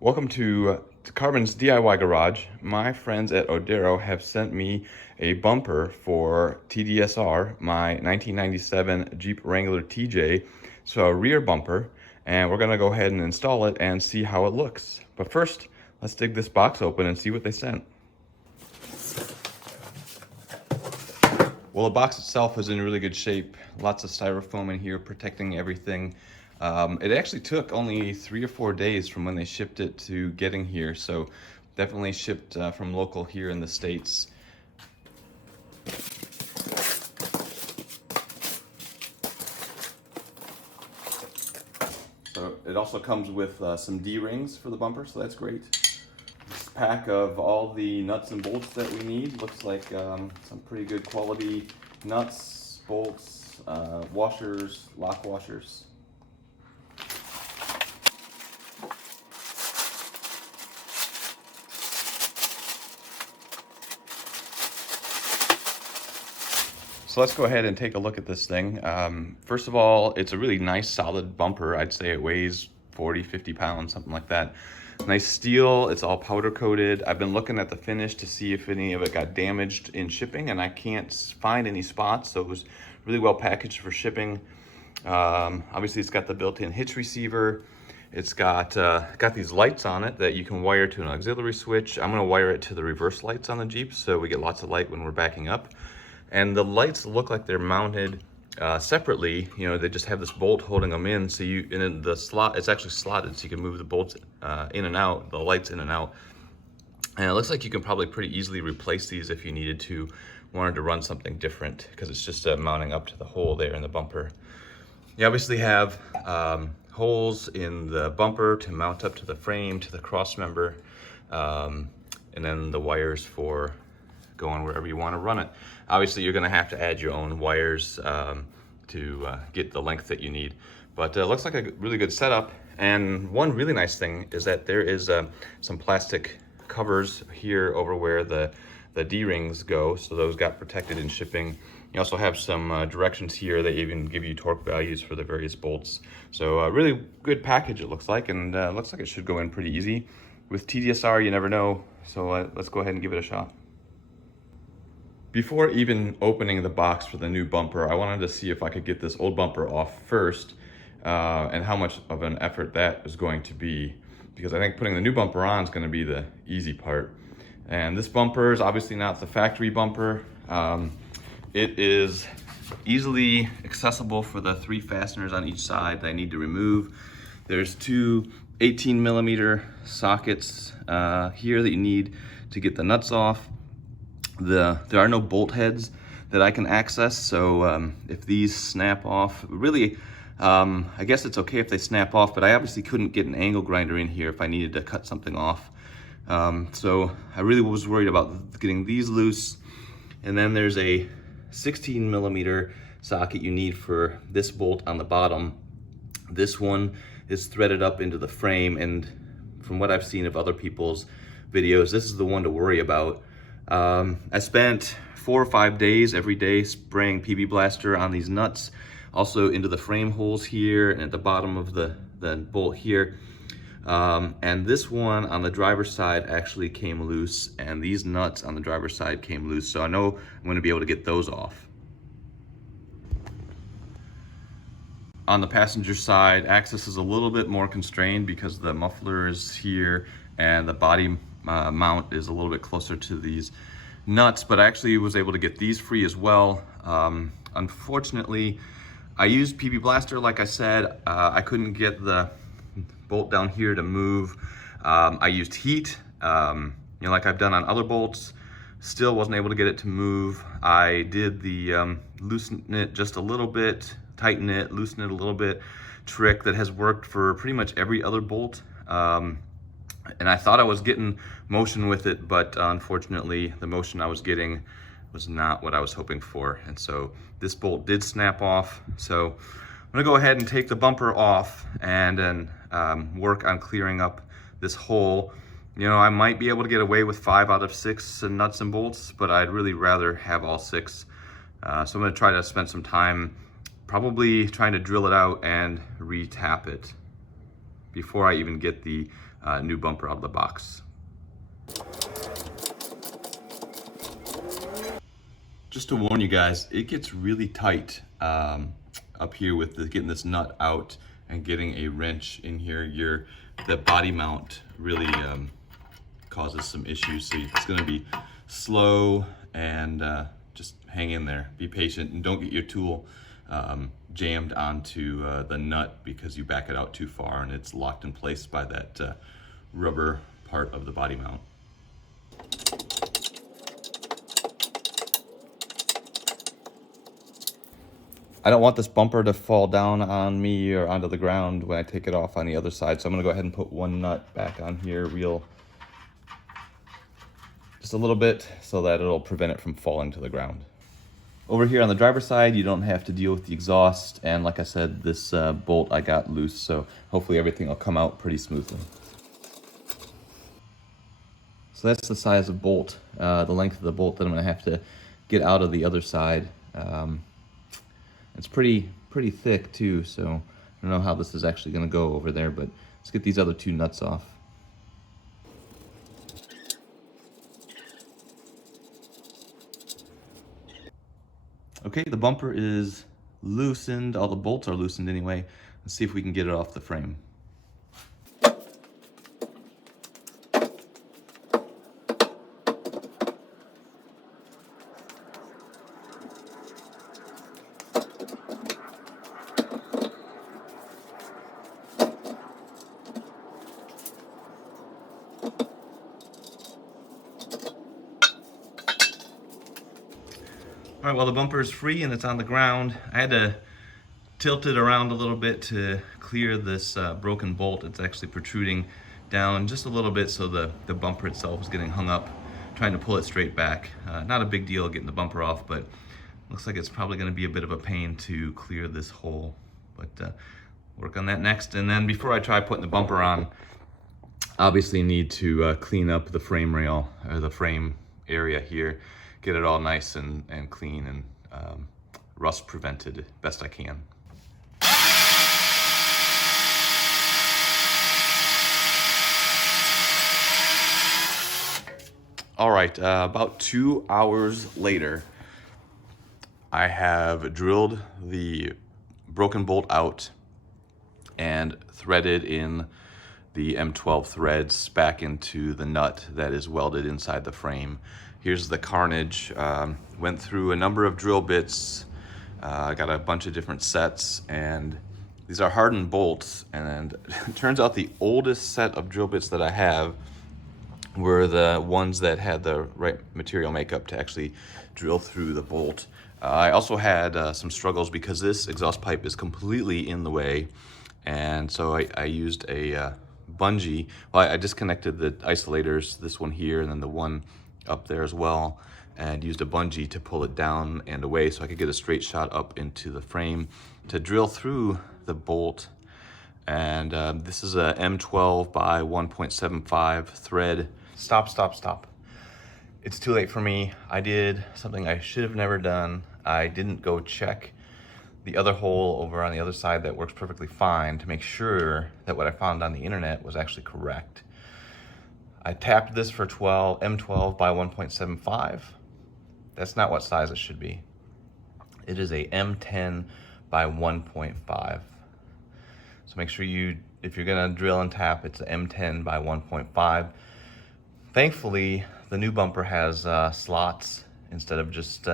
Welcome to Carbon's DIY Garage. My friends at OEDRO have sent me a bumper for TDSR, my 1997 Jeep Wrangler TJ. So a rear bumper, and we're gonna go ahead and install it and see how it looks. But first, let's dig this box open and see what they sent. Well, the box itself is in really good shape. Lots of styrofoam in here protecting everything. It actually took only 3 or 4 days from when they shipped it to getting here, so definitely shipped from local here in the States. So it also comes with some D-rings for the bumper, so that's great. This pack of all the nuts and bolts that we need. Looks like some pretty good quality nuts, bolts, washers, lock washers. So let's go ahead and take a look at this thing. First of all, it's a really nice solid bumper. I'd say it weighs 40, 50 pounds, something like that. Nice steel, it's all powder coated. I've been looking at the finish to see if any of it got damaged in shipping, and I can't find any spots, so it was really well packaged for shipping. Obviously it's got the built-in hitch receiver. It's got these lights on it that you can wire to an auxiliary switch. I'm gonna wire it to the reverse lights on the Jeep so we get lots of light when we're backing up. And the lights look like they're mounted separately. You know, they just have this bolt holding them in. So and in the slot, it's actually slotted so you can move the bolts in and out, the lights in and out. And it looks like you can probably pretty easily replace these if you needed to, wanted to run something different, because it's just mounting up to the hole there in the bumper. You obviously have holes in the bumper to mount up to the frame, to the cross member, and then the wires for going wherever you want to run it. Obviously, you're going to have to add your own wires to get the length that you need. But it looks like a really good setup. And one really nice thing is that there is some plastic covers here over where the D-rings go. So those got protected in shipping. You also have some directions here. They even give you torque values for the various bolts. So a really good package it looks like, and looks like it should go in pretty easy. With TDSR, you never know. So let's go ahead and give it a shot. Before even opening the box for the new bumper, I wanted to see if I could get this old bumper off first, and how much of an effort that is going to be, because I think putting the new bumper on is going to be the easy part. And this bumper is obviously not the factory bumper. It is easily accessible for the 3 fasteners on each side that I need to remove. There's 2 18mm sockets here that you need to get the nuts off. There are no bolt heads that I can access, so if these snap off, really, I guess it's okay if they snap off, but I obviously couldn't get an angle grinder in here if I needed to cut something off. So I really was worried about getting these loose. And then there's a 16mm socket you need for this bolt on the bottom. This one is threaded up into the frame, and from what I've seen of other people's videos, this is the one to worry about. I spent 4 or 5 days every day spraying PB Blaster on these nuts, also into the frame holes here and at the bottom of the bolt here. And this one on the driver's side actually came loose, and these nuts on the driver's side came loose, so I know I'm going to be able to get those off. On the passenger side, access is a little bit more constrained because the muffler is here and the body mount is a little bit closer to these nuts, but I actually was able to get these free as well. Unfortunately, I used PB Blaster, like I said. I couldn't get the bolt down here to move. I used heat, like I've done on other bolts. Still wasn't able to get it to move. I did the loosen it just a little bit, tighten it, loosen it a little bit trick that has worked for pretty much every other bolt. And I thought I was getting motion with it, but unfortunately the motion I was getting was not what I was hoping for. And so this bolt did snap off. So I'm gonna go ahead and take the bumper off and then work on clearing up this hole. You know, I might be able to get away with 5 out of 6 nuts and bolts, but I'd really rather have all 6. So I'm gonna try to spend some time probably trying to drill it out and re-tap it. before I even get the new bumper out of the box. Just to warn you guys, it gets really tight up here with getting this nut out and getting a wrench in here. The body mount really causes some issues, so it's going to be slow and just hang in there. Be patient and don't get your tool jammed onto the nut because you back it out too far and it's locked in place by that rubber part of the body mount. I don't want this bumper to fall down on me or onto the ground when I take it off on the other side, so I'm gonna go ahead and put one nut back on here real just a little bit so that it'll prevent it from falling to the ground. Over here on the driver's side, you don't have to deal with the exhaust, and like I said, this bolt I got loose, so hopefully everything will come out pretty smoothly. So that's the size of bolt, the length of the bolt that I'm gonna have to get out of the other side. It's pretty thick too, so I don't know how this is actually gonna go over there, but let's get these other two nuts off. Okay, the bumper is loosened, all the bolts are loosened anyway. Let's see if we can get it off the frame. All right, well, the bumper is free and it's on the ground. I had to tilt it around a little bit to clear this broken bolt. It's actually protruding down just a little bit, so the bumper itself is getting hung up, trying to pull it straight back. Not a big deal getting the bumper off, but looks like it's probably gonna be a bit of a pain to clear this hole. But work on that next. And then before I try putting the bumper on, obviously need to clean up the frame rail, or the frame area here. Get it all nice and clean and rust prevented best I can. All right, about 2 hours later, I have drilled the broken bolt out and threaded in the M12 threads back into the nut that is welded inside the frame. Here's the carnage. Went through a number of drill bits. I got a bunch of different sets, and these are hardened bolts. And it turns out the oldest set of drill bits that I have were the ones that had the right material makeup to actually drill through the bolt. I also had some struggles because this exhaust pipe is completely in the way, and so I used a bungee. Well, I disconnected the isolators, this one here and then the one up there as well, and used a bungee to pull it down and away so I could get a straight shot up into the frame to drill through the bolt. And this is a M12 by 1.75 thread. Stop. It's too late for me. I did something I should have never done. I didn't go check the other hole over on the other side that works perfectly fine to make sure that what I found on the internet was actually correct. I tapped this for M12 by 1.75. That's not what size it should be. It is a M10 by 1.5. So make sure if you're gonna drill and tap, it's an M10 by 1.5. Thankfully, the new bumper has slots instead of just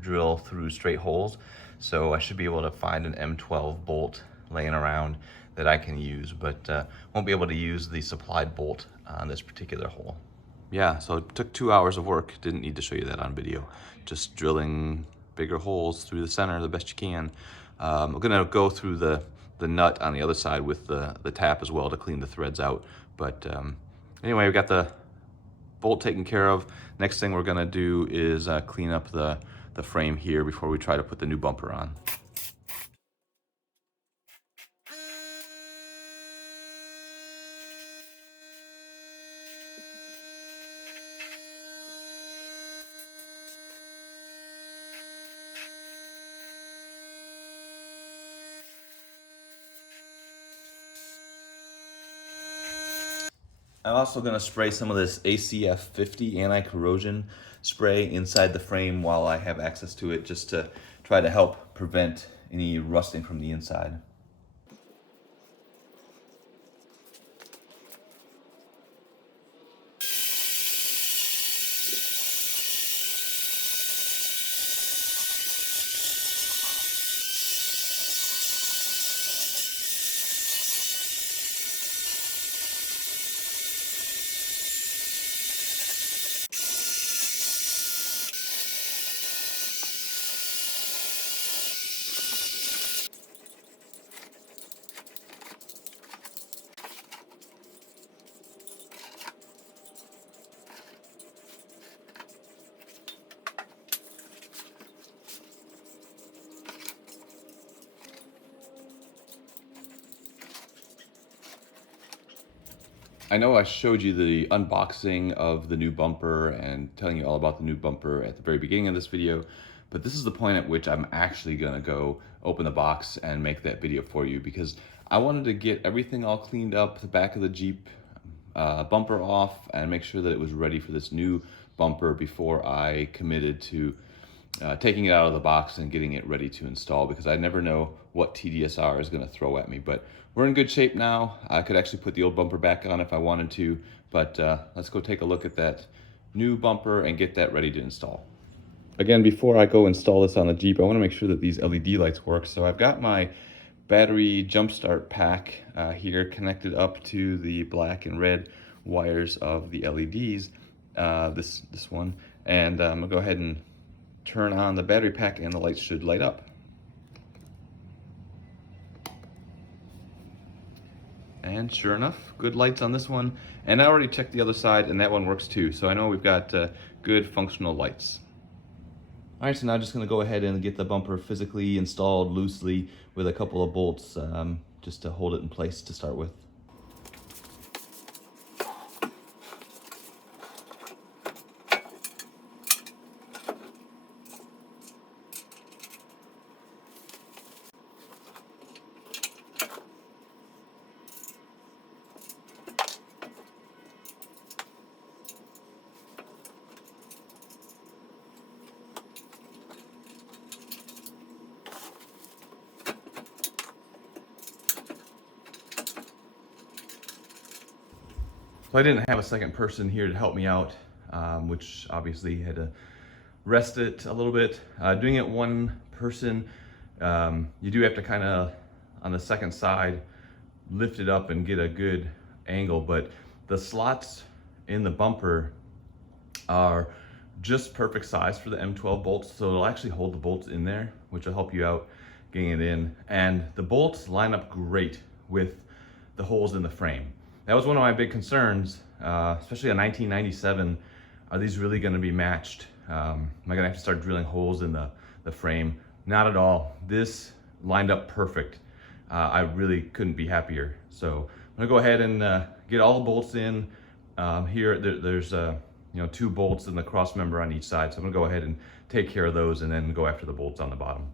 drill through straight holes. So I should be able to find an M12 bolt laying around that I can use, but won't be able to use the supplied bolt on this particular hole. Yeah, so it took 2 hours of work. Didn't need to show you that on video. Just drilling bigger holes through the center the best you can. I'm gonna go through the nut on the other side with the tap as well to clean the threads out. But anyway, we got the bolt taken care of. Next thing we're gonna do is clean up the frame here before we try to put the new bumper on. I'm also going to spray some of this ACF 50 anti-corrosion spray inside the frame while I have access to it, just to try to help prevent any rusting from the inside. I know I showed you the unboxing of the new bumper and telling you all about the new bumper at the very beginning of this video, but this is the point at which I'm actually gonna go open the box and make that video for you, because I wanted to get everything all cleaned up, the back of the Jeep bumper off, and make sure that it was ready for this new bumper before I committed to taking it out of the box and getting it ready to install, because I never know what TDSR is going to throw at me. But we're in good shape now. I could actually put the old bumper back on if I wanted to, but let's go take a look at that new bumper and get that ready to install. Again, before I go install this on the Jeep, I want to make sure that these LED lights work. So I've got my battery jumpstart pack here connected up to the black and red wires of the LEDs, this one, and I'm gonna go ahead and turn on the battery pack and the lights should light up. And sure enough, good lights on this one. And I already checked the other side and that one works too. So I know we've got good functional lights. All right, so now I'm just gonna go ahead and get the bumper physically installed loosely with a couple of bolts just to hold it in place to start with. So I didn't have a second person here to help me out, which obviously had to rest it a little bit. Doing it one person, you do have to kind of, on the second side, lift it up and get a good angle, but the slots in the bumper are just perfect size for the M12 bolts, so it'll actually hold the bolts in there, which will help you out getting it in. And the bolts line up great with the holes in the frame. That was one of my big concerns, especially a 1997. Are these really going to be matched? Am I going to have to start drilling holes in the frame? Not at all. This lined up perfect. I really couldn't be happier. So I'm going to go ahead and get all the bolts in. Here, there's 2 bolts in the cross member on each side. So I'm going to go ahead and take care of those and then go after the bolts on the bottom.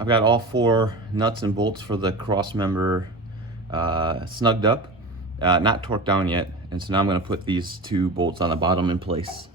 I've got all 4 nuts and bolts for the cross member snugged up, not torqued down yet, and so now I'm going to put these 2 bolts on the bottom in place.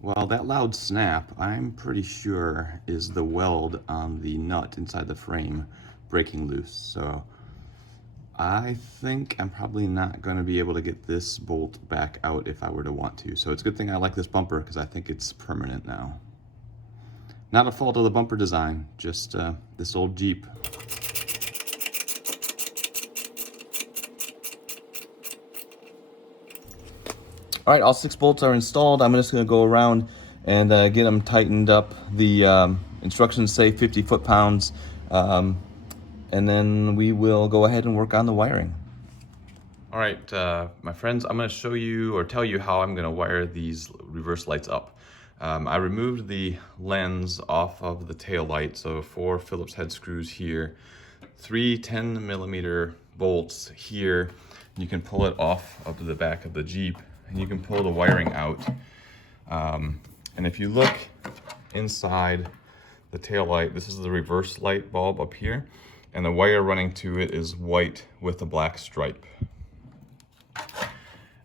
Well, that loud snap, I'm pretty sure, is the weld on the nut inside the frame breaking loose. So I think I'm probably not going to be able to get this bolt back out if I were to want to. So it's a good thing I like this bumper, because I think it's permanent now. Not a fault of the bumper design, just this old Jeep. All right, all 6 bolts are installed. I'm just going to go around and get them tightened up. The instructions say 50 foot-pounds, and then we will go ahead and work on the wiring. All right, my friends, I'm going to show you or tell you how I'm going to wire these reverse lights up. I removed the lens off of the tail light, so 4 Phillips head screws here. three 10mm bolts here. You can pull it off of the back of the Jeep, and you can pull the wiring out. And if you look inside the tail light, this is the reverse light bulb up here, and the wire running to it is white with a black stripe.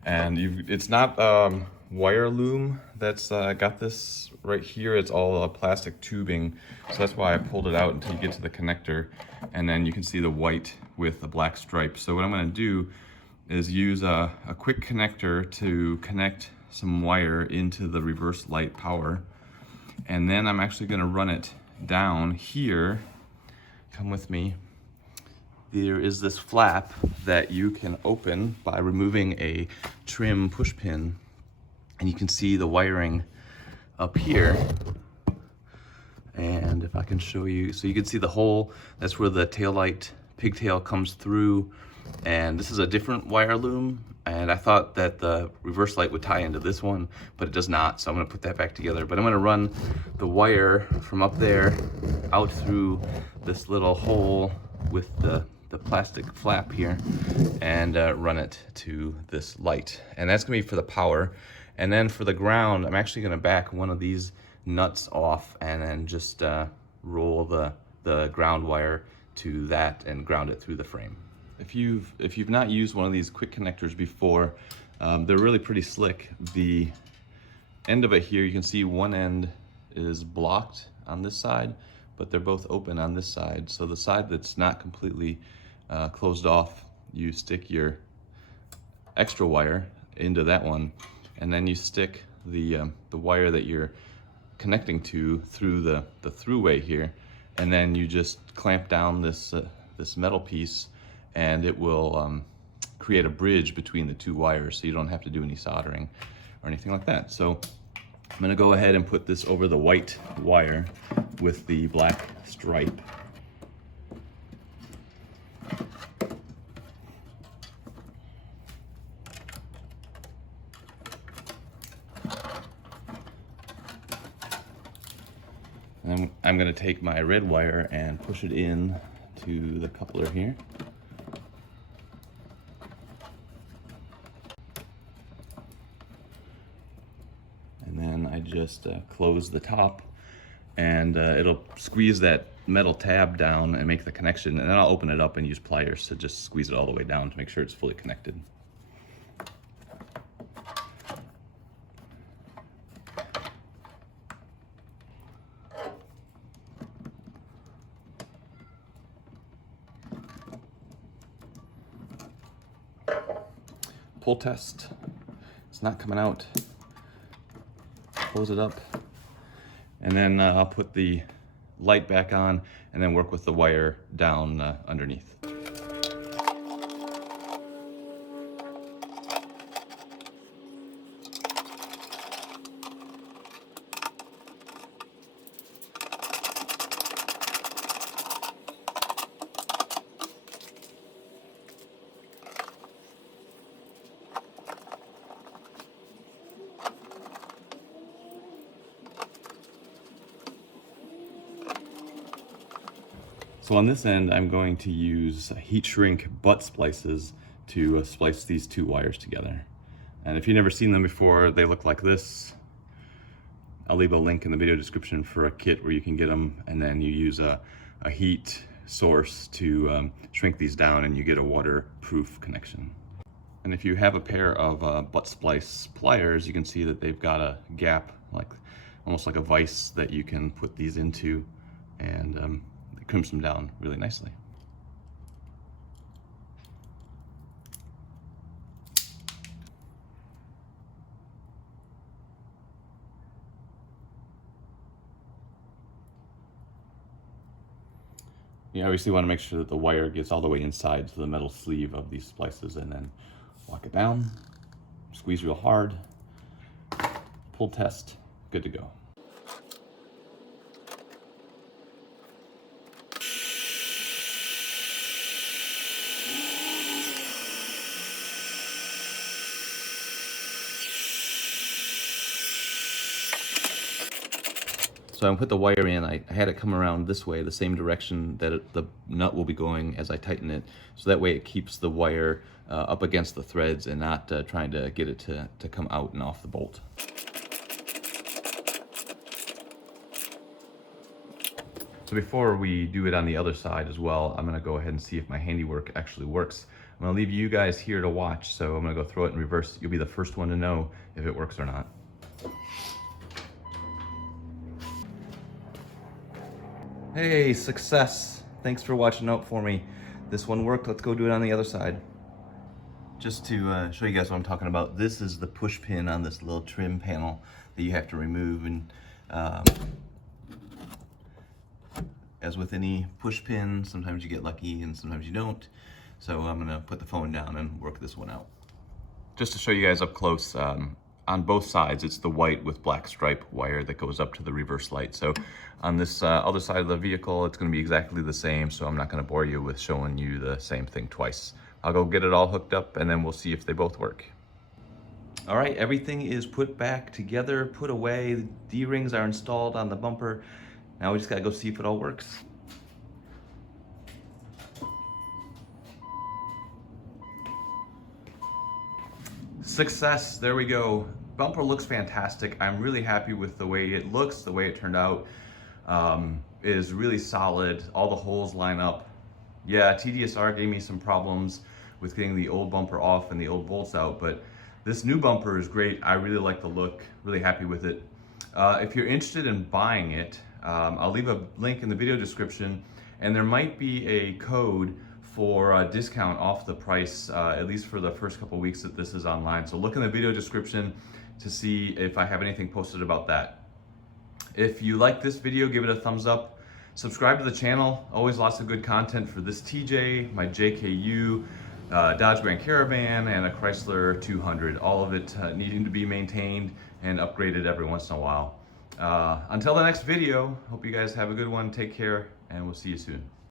And it's not wire loom that's got this right here. It's all plastic tubing, so that's why I pulled it out until you get to the connector, and then you can see the white with the black stripe. So what I'm going to do is use a quick connector to connect some wire into the reverse light power, and then I'm actually going to run it down here. Come with me. There is this flap that you can open by removing a trim push pin, and you can see the wiring up here. And if I can show you, so you can see the hole, that's where the taillight pigtail comes through. And this is a different wire loom, and I thought that the reverse light would tie into this one, but it does not, so I'm going to put that back together. But I'm going to run the wire from up there out through this little hole with the plastic flap here, and run it to this light. And that's going to be for the power. And then for the ground, I'm actually going to back one of these nuts off and then just roll the ground wire to that and ground it through the frame. If you've not used one of these quick connectors before, they're really pretty slick. The end of it here, you can see one end is blocked on this side, but they're both open on this side. So the side that's not completely closed off, you stick your extra wire into that one, and then you stick the wire that you're connecting to through the throughway here, and then you just clamp down this metal piece, and it will create a bridge between the two wires, so you don't have to do any soldering or anything like that. So I'm going to go ahead and put this over the white wire with the black stripe. And I'm going to take my red wire and push it in to the coupler here. And then I just close the top, and it'll squeeze that metal tab down and make the connection, and then I'll open it up and use pliers to just squeeze it all the way down to make sure it's fully connected. Pull test. It's not coming out. Close it up, and then I'll put the light back on and then work with the wire down underneath. So on this end, I'm going to use heat shrink butt splices to splice these two wires together. And if you've never seen them before, they look like this. I'll leave a link in the video description for a kit where you can get them, and then you use a heat source to shrink these down, and you get a waterproof connection. And if you have a pair of butt splice pliers, you can see that they've got a gap, like almost like a vise that you can put these into, and it crimps them down really nicely. You obviously want to make sure that the wire gets all the way inside to the metal sleeve of these splices, and then lock it down, squeeze real hard, pull test, good to go. So I put the wire in, I had it come around this way, the same direction that the nut will be going as I tighten it. So that way it keeps the wire up against the threads and not trying to get it to come out and off the bolt. So before we do it on the other side as well, I'm gonna go ahead and see if my handiwork actually works. I'm gonna leave you guys here to watch, so I'm gonna go throw it in reverse. You'll be the first one to know if it works or not. Hey, success. Thanks for watching out for me. This one worked, let's go do it on the other side. Just to show you guys what I'm talking about, this is the push pin on this little trim panel that you have to remove. And as with any push pin, sometimes you get lucky and sometimes you don't. So I'm gonna put the phone down and work this one out. Just to show you guys up close, on both sides, it's the white with black stripe wire that goes up to the reverse light. So on this other side of the vehicle, it's gonna be exactly the same, so I'm not gonna bore you with showing you the same thing twice. I'll go get it all hooked up and then we'll see if they both work. All right, everything is put back together, put away. The D-rings are installed on the bumper. Now we just gotta go see if it all works. Success, there we go. Bumper looks fantastic. I'm really happy with the way it looks, the way it turned out. It is really solid. All the holes line up. Yeah, TDSR gave me some problems with getting the old bumper off and the old bolts out, but this new bumper is great. I really like the look, really happy with it. If you're interested in buying it, I'll leave a link in the video description, and there might be a code for a discount off the price, at least for the first couple weeks that this is online. So look in the video description to see if I have anything posted about that. If you like this video, give it a thumbs up. Subscribe to the channel. Always lots of good content for this TJ, my JKU, Dodge Grand Caravan, and a Chrysler 200. All of it needing to be maintained and upgraded every once in a while. Until the next video, hope you guys have a good one. Take care, and we'll see you soon.